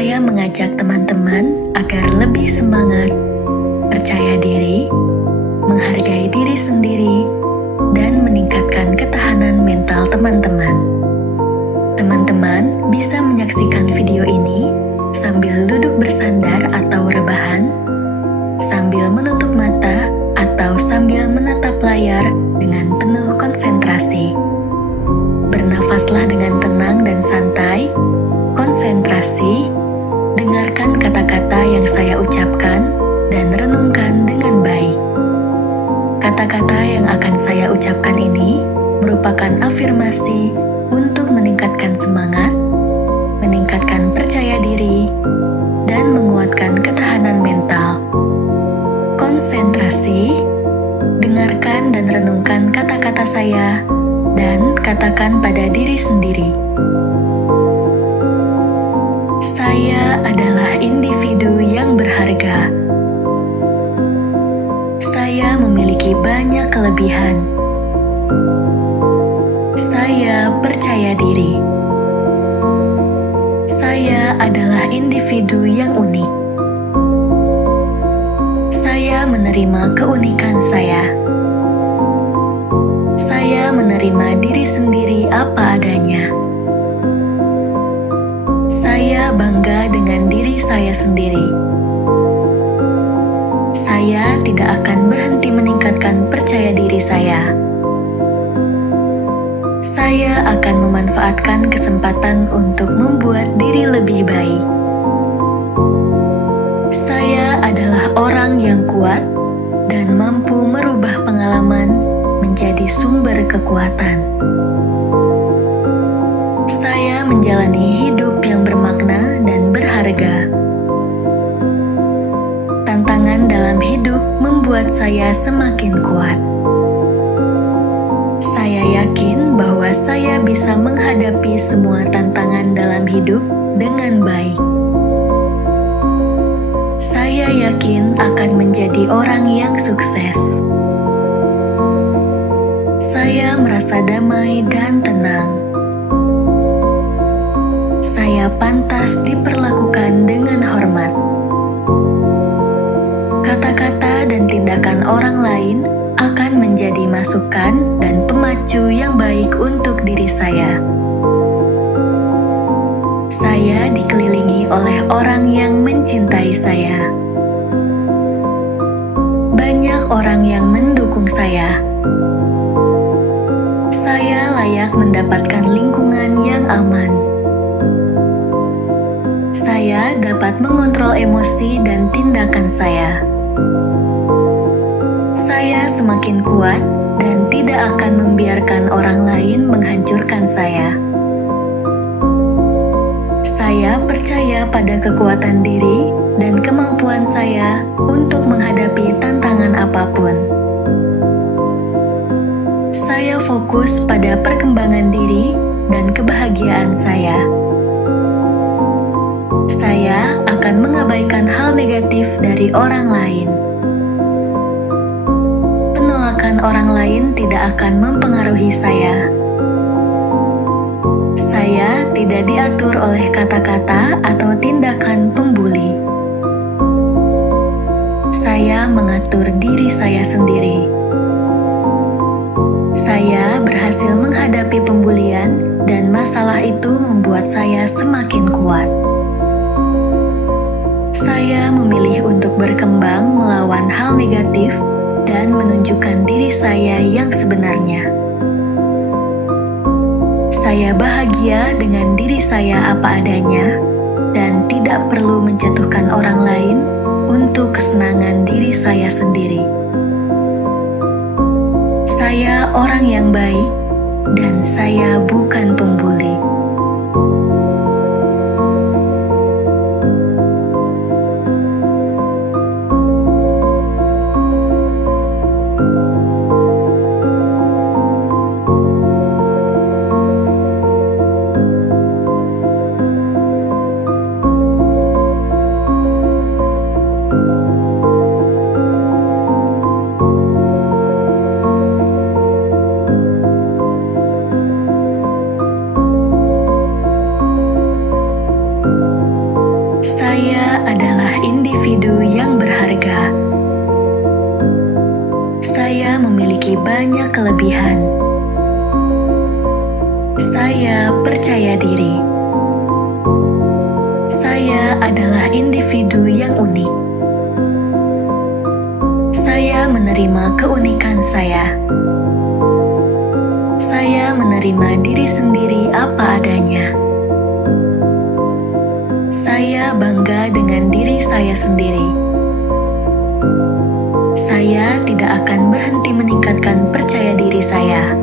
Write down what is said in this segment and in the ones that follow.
saya mengajak teman-teman agar lebih semangat, percaya diri, menghargai diri sendiri, dan meningkatkan ketahanan mental teman-teman. Teman-teman bisa menyaksikan video ini sambil duduk bersandar atau rebahan, sambil menutup mata atau sambil menatap layar dengan penuh konsentrasi. Bernafaslah dengan tenang dan santai, konsentrasi, dengarkan kata-kata yang saya ucapkan, dan renungkan dengan baik. Kata-kata yang akan saya ucapkan ini merupakan afirmasi untuk meningkatkan semangat, meningkatkan percaya diri, dan menguatkan ketahanan mental. Konsentrasi, dengarkan dan renungkan kata-kata saya, dan katakan pada diri sendiri. Saya adalah individu yang berharga. Saya memiliki banyak kelebihan. Saya percaya diri. Saya adalah individu yang unik. Saya menerima keunikan saya. Saya menerima diri sendiri apa adanya. Saya bangga dengan diri saya sendiri. Saya tidak akan berhenti meningkatkan percaya diri saya. Saya akan memanfaatkan kesempatan untuk membuat diri lebih baik. Saya adalah orang yang kuat dan mampu merubah pengalaman menjadi sumber kekuatan. Saya menjalani hidup yang bermakna dan berharga. Tantangan dalam hidup membuat saya semakin kuat. Saya yakin bahwa saya bisa menghadapi semua tantangan dalam hidup dengan baik. Saya yakin akan menjadi orang yang sukses. Saya merasa damai dan tenang. Saya pantas diperlakukan dengan hormat. Kata-kata dan tindakan orang lain akan menjadi masukan dan pemacu yang baik untuk diri saya. Saya dikelilingi oleh orang yang mencintai saya. Banyak orang yang mendukung saya. Saya layak mendapatkan lingkungan yang aman. Saya dapat mengontrol emosi dan tindakan saya. Saya semakin kuat dan tidak akan membiarkan orang lain menghancurkan saya. Saya percaya pada kekuatan diri dan kemampuan saya untuk menghadapi tantangan apapun. Saya fokus pada perkembangan diri dan kebahagiaan saya. Saya akan mengabaikan hal negatif dari orang lain. Penolakan orang lain tidak akan mempengaruhi saya. Saya tidak diatur oleh kata-kata atau tindakan pembuli. Saya mengatur diri saya sendiri. Saya berhasil menghadapi pembulian dan masalah itu membuat saya semakin kuat. Saya memilih untuk berkembang melawan hal negatif dan menunjukkan diri saya yang sebenarnya. Saya bahagia dengan diri saya apa adanya dan tidak perlu menjatuhkan orang lain untuk kesenangan diri saya sendiri. Saya orang yang baik dan saya bukan pembuli. Saya adalah individu yang berharga. Saya memiliki banyak kelebihan. Saya percaya diri. Saya adalah individu yang unik. Saya menerima keunikan saya. Saya menerima diri sendiri apa adanya. Saya bangga dengan diri saya sendiri. Saya tidak akan berhenti meningkatkan percaya diri saya.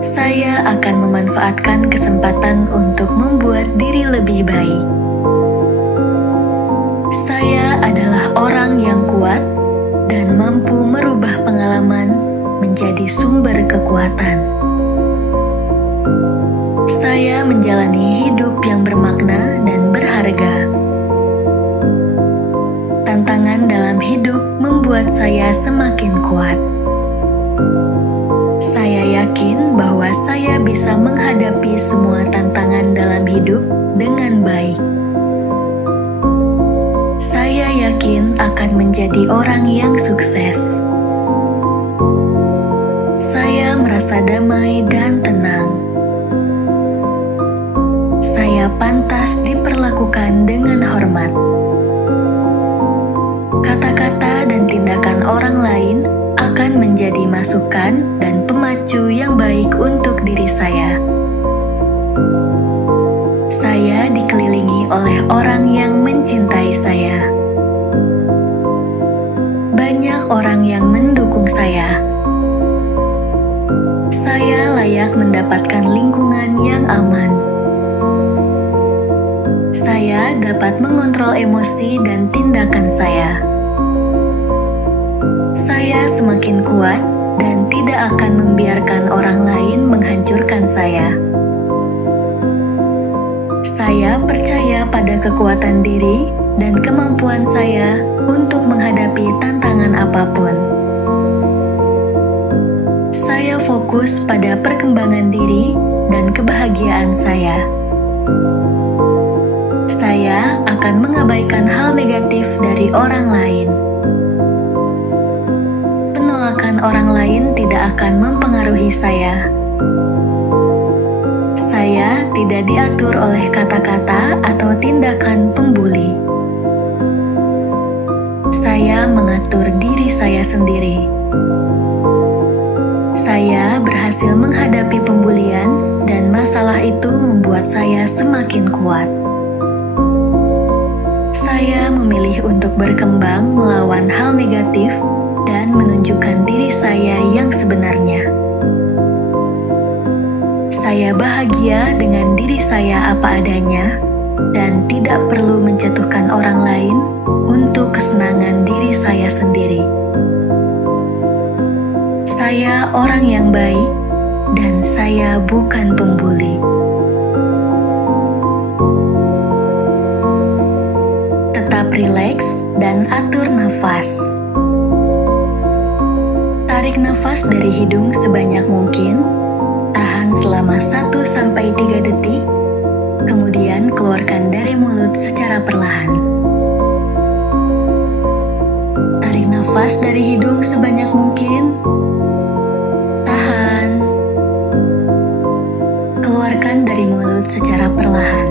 Saya akan memanfaatkan kesempatan untuk membuat diri lebih baik. Saya adalah orang yang kuat dan mampu merubah pengalaman menjadi sumber kekuatan. Saya menjalani hidup yang bermakna dan berharga. Tantangan dalam hidup membuat saya semakin kuat. Saya yakin bahwa saya bisa menghadapi semua tantangan dalam hidup dengan baik. Saya yakin akan menjadi orang yang sukses. Saya merasa damai dan tenang. Saya pantas diperlakukan dengan hormat. Kata-kata dan tindakan orang lain akan menjadi masukan dan pemacu yang baik untuk diri saya. Saya dikelilingi oleh orang yang mencintai saya. Banyak orang yang mendukung saya. Saya layak mendapatkan lingkungan yang aman. Saya dapat mengontrol emosi dan tindakan saya. Saya semakin kuat dan tidak akan membiarkan orang lain menghancurkan saya. Saya percaya pada kekuatan diri dan kemampuan saya untuk menghadapi tantangan apapun. Saya fokus pada perkembangan diri dan kebahagiaan saya. Saya akan mengabaikan hal negatif dari orang lain. Penolakan orang lain tidak akan mempengaruhi saya. Saya tidak diatur oleh kata-kata atau tindakan pembuli. Saya mengatur diri saya sendiri. Saya berhasil menghadapi pembulian dan masalah itu membuat saya semakin kuat. Saya memilih untuk berkembang melawan hal negatif dan menunjukkan diri saya yang sebenarnya. Saya bahagia dengan diri saya apa adanya dan tidak perlu menjatuhkan orang lain untuk kesenangan diri saya sendiri. Saya orang yang baik dan saya bukan pembuli. Tetap rileks dan atur nafas. Tarik nafas dari hidung sebanyak mungkin, tahan selama 1-3 detik, kemudian keluarkan dari mulut secara perlahan. Tarik nafas dari hidung sebanyak mungkin, tahan, keluarkan dari mulut secara perlahan.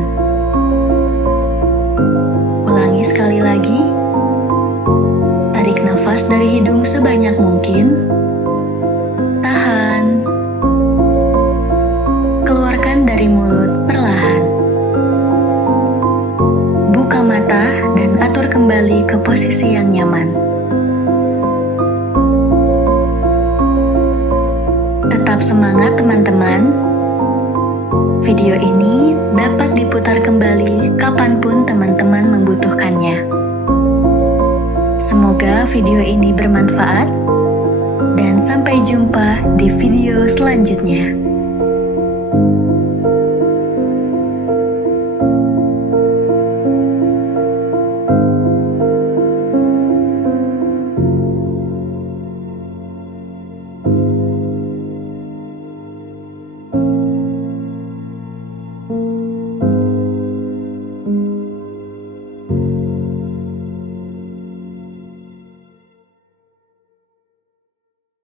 Ulangi sekali lagi. Tarik nafas dari hidung sebanyak mungkin, tahan, keluarkan dari mulut perlahan. Buka mata dan atur kembali ke posisi yang nyaman. Tetap semangat teman-teman. Video ini dapat diputar kembali kapanpun teman-teman membutuhkannya. Semoga video ini bermanfaat dan sampai jumpa di video selanjutnya.